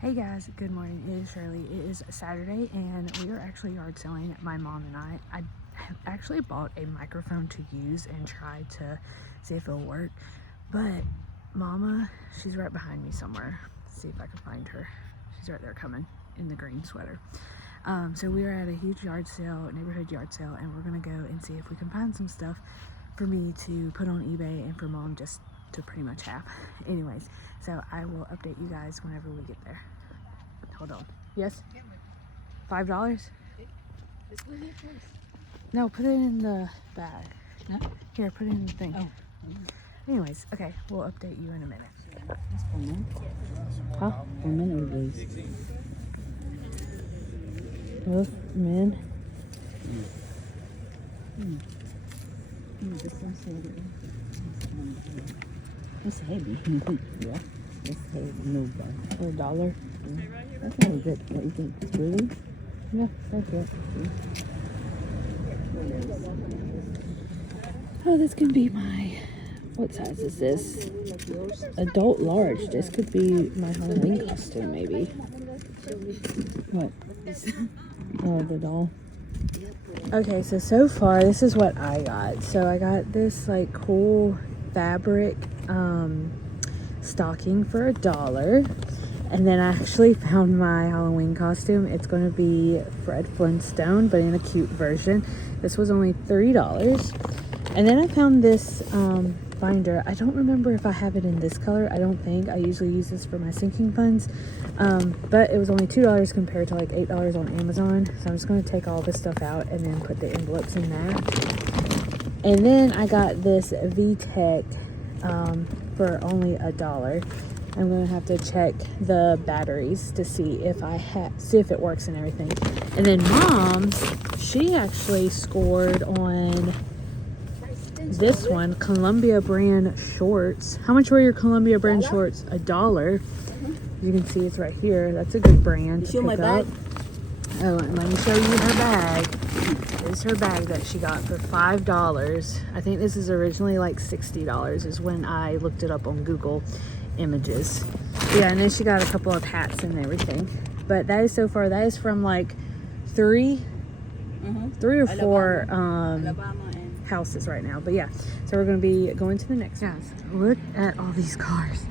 Hey guys, good morning. It is Shirley. It is Saturday and we are actually yard selling, my mom and I. I have actually bought a microphone to use and try to see if it'll work. But Mama, she's right behind me somewhere. Let's see if I can find her. She's right there coming in the green sweater. So we are at a huge yard sale, neighborhood yard sale, and we're gonna go and see if we can find some stuff for me to put on eBay and for Mom just to pretty much have. Anyways, so I will update you guys whenever we get there. Hold on. Yes? $5? No, put it in the bag. No? Here, put it in the thing. Oh. Anyways, okay, we'll update you in a minute. That's for men. Huh? For men or boys? Both men. This one's heavy. It's heavy. Yeah. It's heavy. No, bro. For $1. That's not good. What you think? Really? Yeah, that's it. Oh, this could be my, what size is this? Adult large. This could be my Halloween costume, maybe. What? Oh, the doll. Okay, so far, this is what I got. So I got this, like, cool fabric stocking for $1. And then I actually found my Halloween costume. It's going to be Fred Flintstone, but in a cute version. This was only $3. And then I found this binder. I don't remember if I have it in this color. I don't think. I usually use this for my sinking funds. But it was only $2 compared to like $8 on Amazon. So I'm just going to take all this stuff out and then put the envelopes in there. And then I got this VTech for only $1. I'm gonna have to check the batteries to see if it works and everything. And then Mom's, she actually scored on this one, Columbia brand shorts. How much were your Columbia brand shorts? $1. You can see it's right here. That's a good brand to pick up. Oh, and let me show you her bag. This is her bag that she got for $5. I think this is originally like $60 is when I looked it up on Google Images. Yeah, and then she got a couple of hats and everything. But that is so far, that is from like three or four houses right now. But yeah, so we're gonna be going to the next one. Guys, look at all these cars.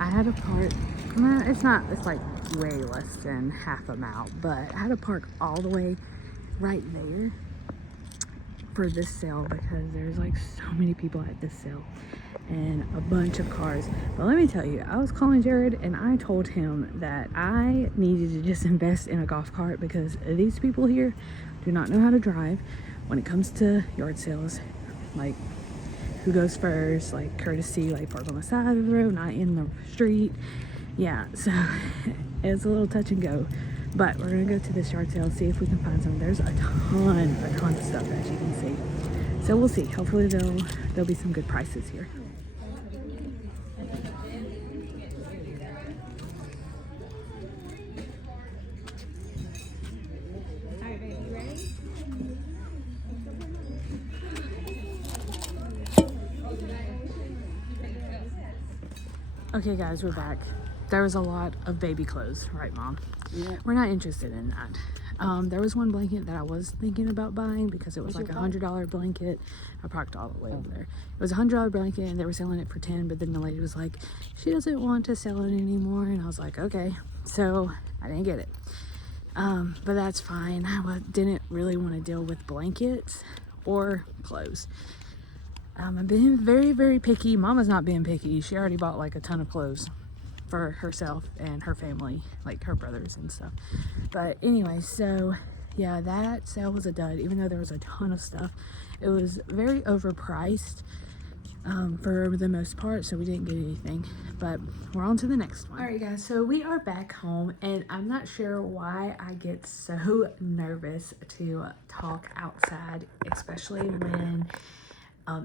I had to park, it's like way less than half a mile, but I had to park all the way right there for this sale because there's like so many people at this sale and a bunch of cars. But let me tell you, I was calling Jared and I told him that I needed to just invest in a golf cart because these people here do not know how to drive when it comes to yard sales. Like, who goes first, like courtesy, like park on the side of the road, not in the street. Yeah, so it's a little touch and go. But we're gonna go to this yard sale and see if we can find some. There's a ton of stuff, as you can see. So we'll see. Hopefully there'll be some good prices here. Okay guys, we're back. There was a lot of baby clothes, right Mom? Yeah. We're not interested in that. There was one blanket that I was thinking about buying because it was like a $100 blanket. I parked all the way over there. It was a $100 blanket and they were selling it for $10, but then the lady was like, she doesn't want to sell it anymore. And I was like, okay. So I didn't get it. But that's fine. I didn't really want to deal with blankets or clothes. I've been very, very picky. Mama's not being picky. She already bought like a ton of clothes for herself and her family, like her brothers and stuff. But anyway, so yeah, that sale was a dud. Even though there was a ton of stuff, it was very overpriced for the most part, so we didn't get anything. But we're on to the next one. All right guys, so we are back home and I'm not sure why I get so nervous to talk outside, especially when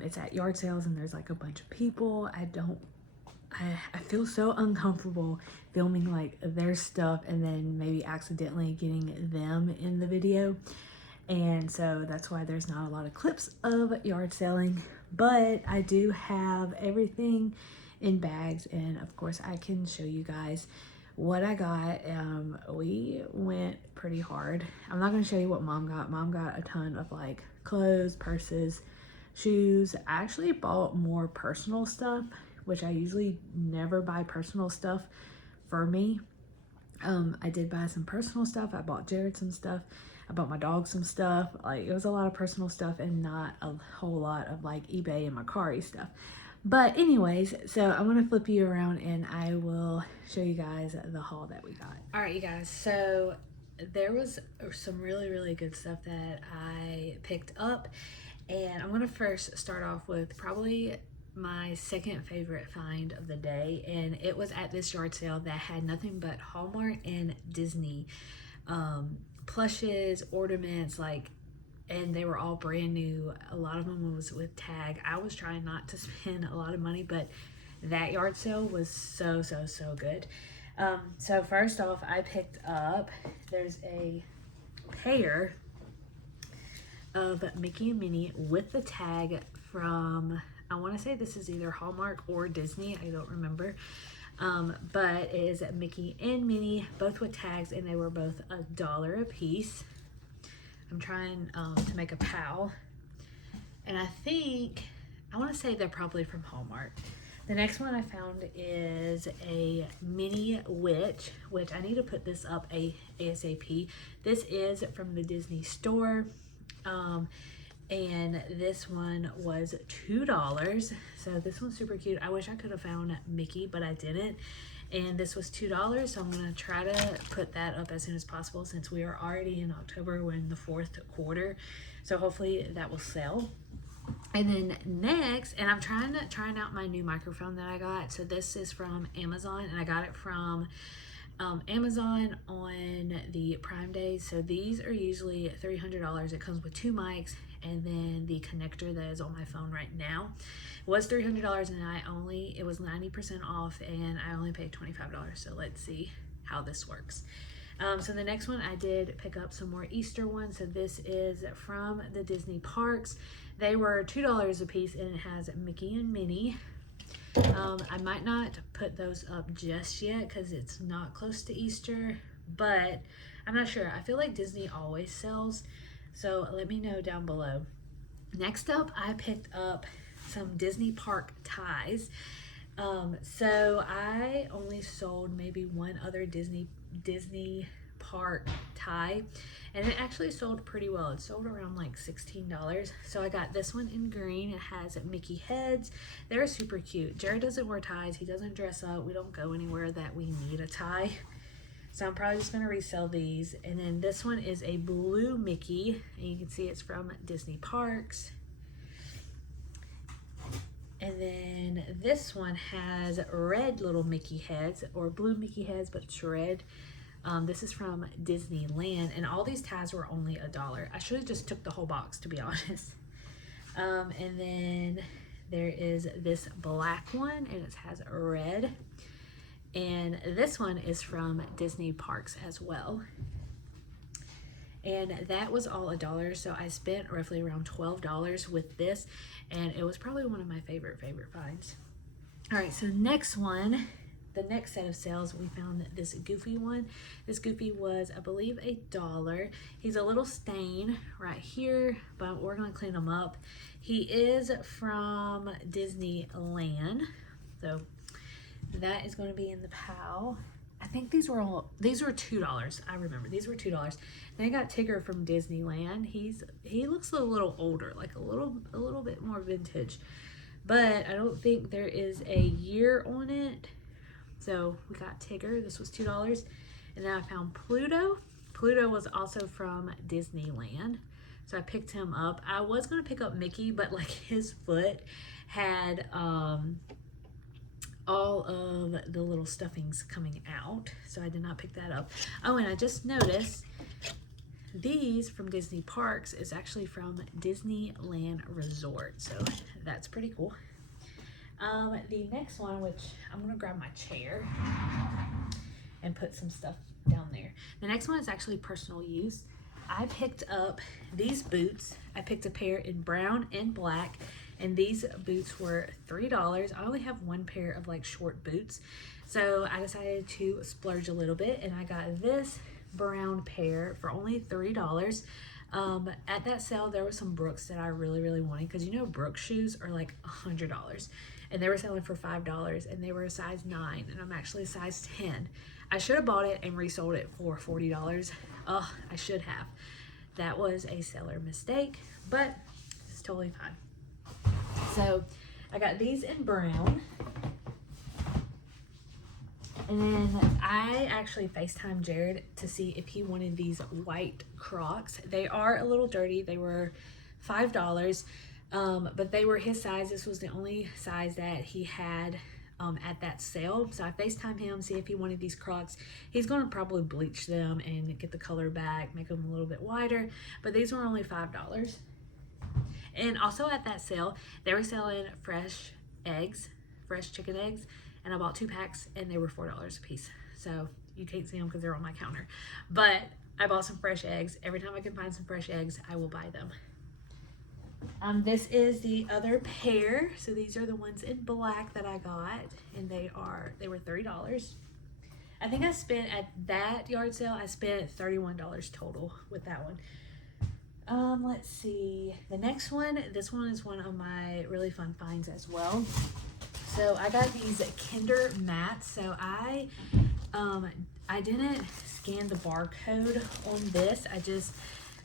it's at yard sales and there's like a bunch of people. I feel so uncomfortable filming like their stuff and then maybe accidentally getting them in the video. And so that's why there's not a lot of clips of yard selling, but I do have everything in bags, and of course I can show you guys what I got, we went pretty hard. I'm not going to show you what mom got. Mom got a ton of like clothes, purses, shoes. I actually bought more personal stuff, which I usually never buy personal stuff for me. I did buy some personal stuff. I bought Jared some stuff. I bought my dog some stuff. Like, it was a lot of personal stuff and not a whole lot of like eBay and Mercari stuff. But anyways, so I'm gonna flip you around and I will show you guys the haul that we got. All right, you guys, so there was some really good stuff that I picked up, and I'm gonna first start off with probably my second favorite find of the day, and it was at this yard sale that had nothing but Hallmark and Disney plushes, ornaments, like, and they were all brand new. A lot of them was with tag. I was trying not to spend a lot of money, but that yard sale was so good. So first off, I picked up, there's a pair of Mickey and Minnie with the tag from, I want to say this is either Hallmark or Disney, I don't remember. But it is Mickey and Minnie, both with tags, and they were both $1 a piece. I'm trying to make a POW, and I want to say they're probably from Hallmark. The next one I found is a mini witch, which I need to put this up ASAP. This is from the Disney store, and this one was $2. So this one's super cute. I wish I could have found Mickey, but I didn't. And this was $2, so I'm gonna try to put that up as soon as possible since we are already in October. We're in the 4th quarter, so hopefully that will sell. And then next, and I'm trying out my new microphone that I got. So this is from Amazon, and I got it from Amazon on the Prime Day. So these are usually $300. It comes with 2 mics and then the connector that is on my phone right now. It was $300, and it was 90% off, and I only paid $25. So let's see how this works. So the next one, I did pick up some more Easter ones. So this is from the Disney parks. They were $2 a piece, and it has Mickey and Minnie. I might not put those up just yet because it's not close to Easter, but I'm not sure. I feel like Disney always sells, so let me know down below. Next up, I picked up some Disney park ties. So I only sold maybe one other Disney park tie, and it actually sold pretty well. It sold around like $16. So I got this one in green. It has Mickey heads. They're super cute. Jared doesn't wear ties. He doesn't dress up. We don't go anywhere that we need a tie. So I'm probably just gonna resell these. And then this one is a blue Mickey, and you can see it's from Disney parks. And then this one has red little Mickey heads, or blue Mickey heads, but it's red. This is from Disneyland, and all these ties were only $1. I should have just took the whole box, to be honest. And then there is this black one, and it has red. And this one is from Disney parks as well. And that was all $1, so I spent roughly around $12 with this, and it was probably one of my favorite finds. All right, so next one, the next set of sales, we found this Goofy one. This Goofy was, I believe, $1. He's a little stain right here, but we're gonna clean him up. He is from Disneyland, so that is going to be in the POW. I think these were $2. I remember these were $2. Then I got Tigger from Disneyland. He looks a little older, like a little bit more vintage, but I don't think there is a year on it. So we got Tigger. This was $2. And then I found Pluto. Pluto was also from Disneyland, so I picked him up. I was gonna pick up Mickey, but like his foot had all of the little stuffings coming out, so I did not pick that up. Oh, and I just noticed these from Disney parks is actually from Disneyland Resort, so that's pretty cool. The next one, which I'm gonna grab my chair and put some stuff down there. The next one is actually personal use. I picked up these boots. I picked a pair in brown and black, and these boots were $3. I only have one pair of like short boots, So I decided to splurge a little bit, and I got this brown pair for only $3. At that sale, there was some Brooks that I really wanted, because you know Brooks shoes are like $100, and they were selling for $5, and they were a size 9, and I'm actually a size 10. I should have bought it and resold it for $40. Oh, I should have. That was a seller mistake, but it's totally fine. So I got these in brown. And then I actually FaceTimed Jared to see if he wanted these white Crocs. They are a little dirty. They were $5, but they were his size. This was the only size that he had at that sale. So I FaceTimed him, see if he wanted these Crocs. He's going to probably bleach them and get the color back, make them a little bit wider. But these were only $5. And also at that sale, they were selling fresh eggs, fresh chicken eggs. And I bought 2 packs, and they were $4 a piece. So you can't see them because they're on my counter. But I bought some fresh eggs. Every time I can find some fresh eggs, I will buy them. This is the other pair. So these are the ones in black that I got, and they were $30. I think I spent at that yard sale, I spent $31 total with that one. Let's see. The next one, this one is one of my really fun finds as well. So I got these Kinder mats. So I didn't scan the barcode on this. I just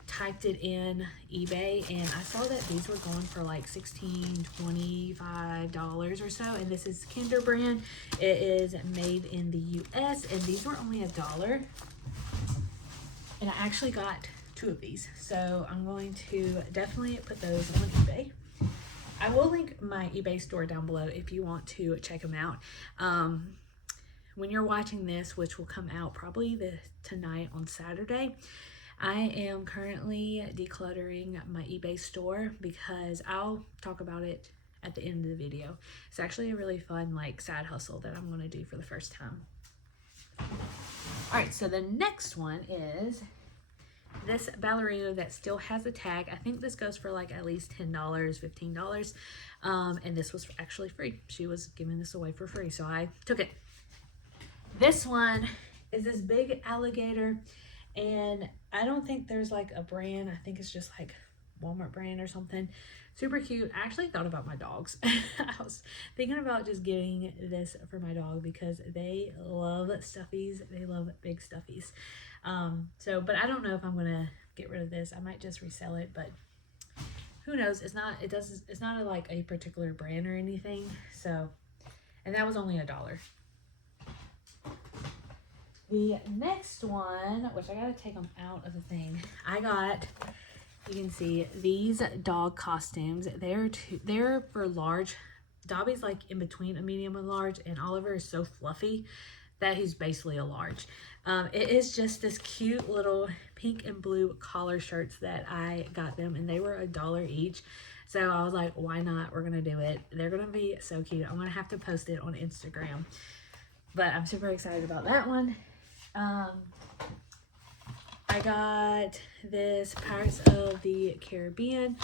typed it in eBay, and I saw that these were going for like $16, $25 or so. And this is Kinder brand. It is made in the US, and these were only $1. And I actually got 2 of these. So I'm going to definitely put those on eBay. I will link my eBay store down below if you want to check them out. When you're watching this, which will come out probably tonight on Saturday, I am currently decluttering my eBay store, because I'll talk about it at the end of the video. It's actually a really fun like side hustle that I'm going to do for the first time. All right, so the next one is this ballerina that still has a tag. I think this goes for like at least $10, $15. And this was actually free. She was giving this away for free, so I took it. This one is this big alligator, and I don't think there's like a brand. I think it's just like Walmart brand or something. Super cute. I actually thought about my dogs. I was thinking about just getting this for my dog, because they love stuffies. They love big stuffies. But I don't know if I'm gonna get rid of this. I might just resell it, but who knows? It's not like a particular brand or anything. So, and that was only $1. The next one, which I gotta take them out of the thing, I got, you can see these dog costumes. They're for large. Dobby's like in between a medium and large, and Oliver is so fluffy that he's basically a large. It is just this cute little pink and blue collar shirts that I got them, and they were $1 each. So I was like, why not? We're gonna do it. They're gonna be so cute. I'm gonna have to post it on Instagram, but I'm super excited about that one. I got this Pirates of the Caribbean.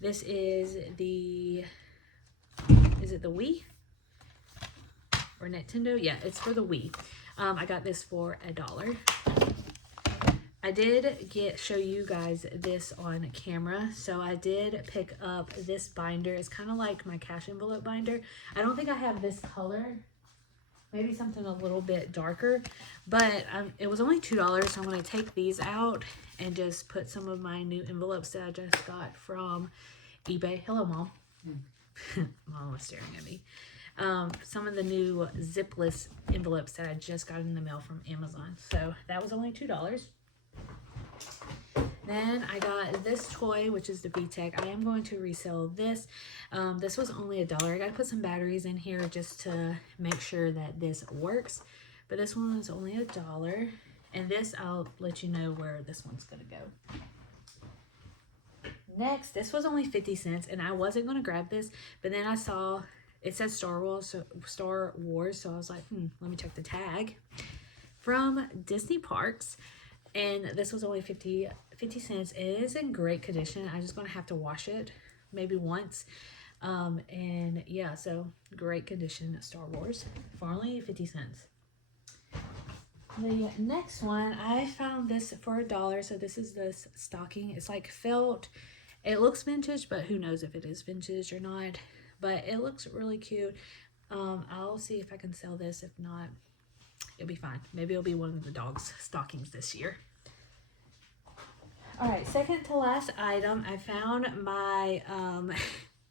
This is it the Wii or Nintendo? Yeah, it's for the Wii. I got this for $1. I did show you guys this on camera. So I did pick up this binder. It's kind of like my cash envelope binder. I don't think I have this color. Maybe something a little bit darker, but it was only $2, so I'm going to take these out and just put some of my new envelopes that I just got from eBay. Hello, Mom. Mom was staring at me. Some of the new zipless envelopes that I just got in the mail from Amazon. So that was only $2. Then I got this toy, which is the VTech. I am going to resell this. This was only $1. I got to put some batteries in here just to make sure that this works. But this one was only $1. And this, I'll let you know where this one's going to go. Next, this was only 50 cents, and I wasn't going to grab this. But then I saw, it says Star Wars, so I was like, let me check the tag. From Disney Parks. And this was only 50 cents. It is in great condition. I'm just going to have to wash it maybe once. And yeah, so great condition Star Wars for only 50 cents. The next one, I found this for $1. So this is this stocking. It's like felt. It looks vintage, but who knows if it is vintage or not. But it looks really cute. I'll see if I can sell this. If not, it'll be fine. Maybe it'll be one of the dog's stockings this year. All right, second to last item, I found my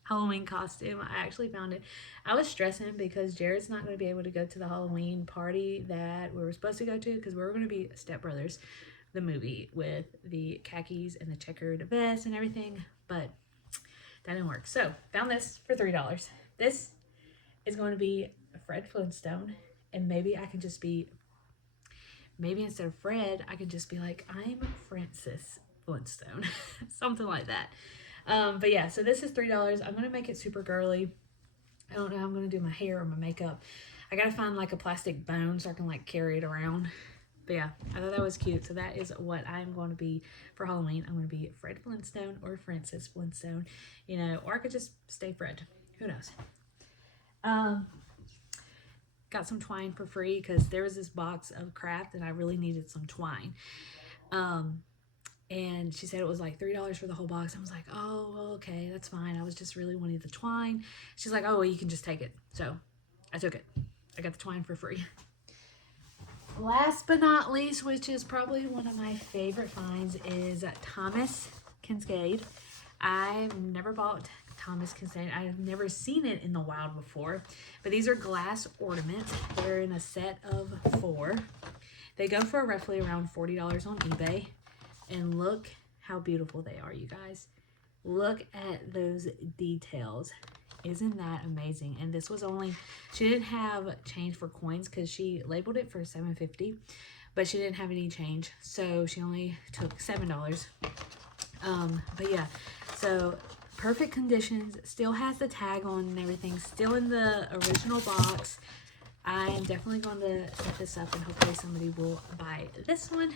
Halloween costume. I actually found it. I was stressing because Jared's not going to be able to go to the Halloween party that we were supposed to go to because we were going to be Step Brothers, the movie with the khakis and the checkered vest and everything, but that didn't work. So found this for $3. This is going to be Fred Flintstone, and maybe I can just be, maybe instead of Fred, I could just be like, I'm Francis Flintstone, something like that. But yeah, so this is $3. I'm gonna make it super girly. I don't know how I'm gonna do my hair or my makeup. I gotta find like a plastic bone so I can like carry it around. But yeah, I thought that was cute. So that is what I'm going to be for Halloween. I'm going to be Fred Flintstone or Francis Flintstone, you know, or I could just stay Fred. Who knows? Got some twine for free because there was this box of craft and I really needed some twine. And she said it was like $3 for the whole box. I was like, oh, okay, that's fine. I was just really wanting the twine. She's like, oh, well, you can just take it. So I took it. I got the twine for free. Last but not least, which is probably one of my favorite finds, is Thomas Kincaid. I've never bought Thomas Kincaid. I've never seen it in the wild before, but these are glass ornaments. They're in a set of 4. They go for roughly around $40 on eBay, and look how beautiful they are, you guys. Look at those details. Isn't that amazing? And this was only, she didn't have change for coins because she labeled it for $7.50, but she didn't have any change, so she only took $7. But yeah, so perfect conditions, still has the tag on and everything, still in the original box. I am definitely going to set this up and hopefully somebody will buy this one.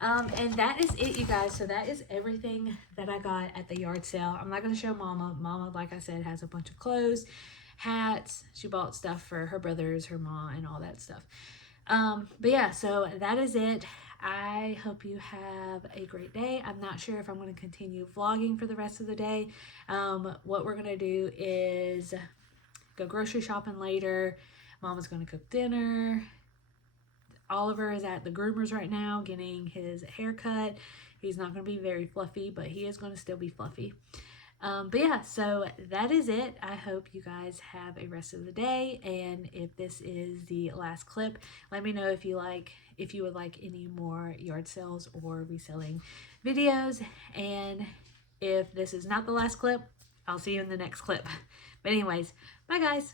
And that is it, you guys. So that is everything that I got at the yard sale. I'm not going to show Mama. Mama, like I said, has a bunch of clothes, hats. She bought stuff for her brothers, her mom, and all that stuff. But yeah, so that is it. I hope you have a great day. I'm not sure if I'm going to continue vlogging for the rest of the day. What we're going to do is go grocery shopping later. Mama's going to cook dinner. Oliver is at the groomers right now getting his hair cut. He's not going to be very fluffy, but he is going to still be fluffy. But yeah, so that is it. I hope you guys have a rest of the day. And if this is the last clip, let me know if you would like any more yard sales or reselling videos. And if this is not the last clip, I'll see you in the next clip. But anyways, bye guys.